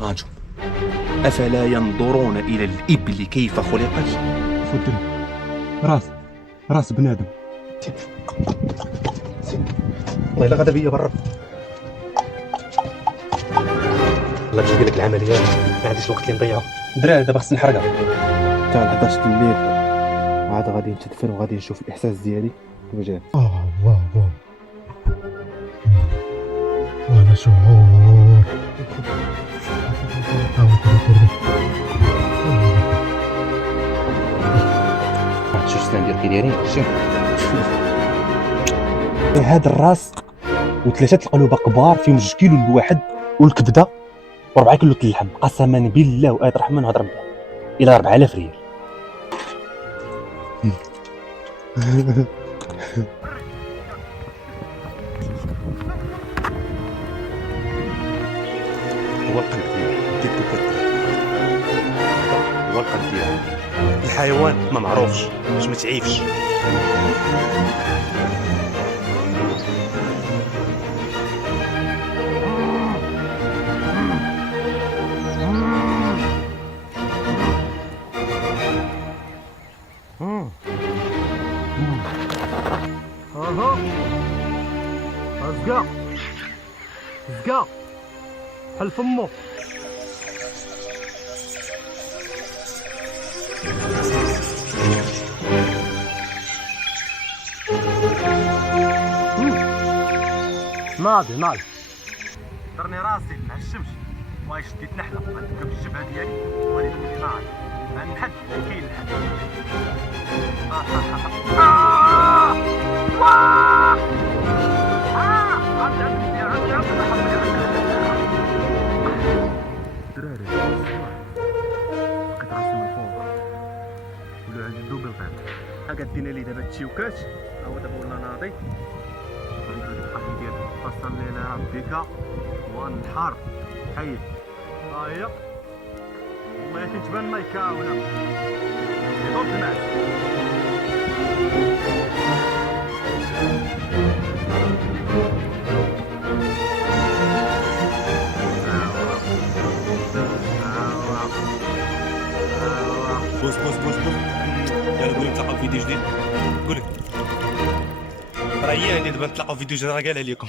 هانتم أفلا ينظرون إلى الإبل كيف خلقت؟ فدري راس بنادم. والله إلا غدا بيا برا. الله تجيب لك العمليات، ما عنديش الوقت اللي نضيعه. دراري دابا خصني نحرقها. تاع 11 الليل عاد غادي نتدفن وغادي نشوف الاحساس ديالي كيف جات. واه وانا شعور عرفت شو السلام ديال كيدايرين؟ شوف هاد الراس وثلاثه القلوبه كبار فيهم 2 كيلو الواحد، والكبده و4 كيلو اللحم، قسما بالله وآية الرحمن نهضر معاه الى 4000 ريال. هو القلب ديالو كيف كتر، هو القلب ديالو. الحيوان ما معروفش باش ما تعيفش. زقا حل فمو. ناضي درني راسي مع الشمس واش شديت نحله غندبكى في الجبهه ديالي وغادي نولي ناضي غنحد كاين الحد. الدراري لقيت راسي من فوق ولا عندي دوبل طيب قادين لي دابا التشيوكات. هو دابا ولا ناضي غندير الحاجه ديال فصل لينا ربك والنحر حي ها هي والله كتبان مايكاونا يضرب الماس. بوس يلا قولي نتلاقاو في فيديو جديد. قولي راه هي هادي دابا نتلاقاو في فيديو جديد راه قالها لكم.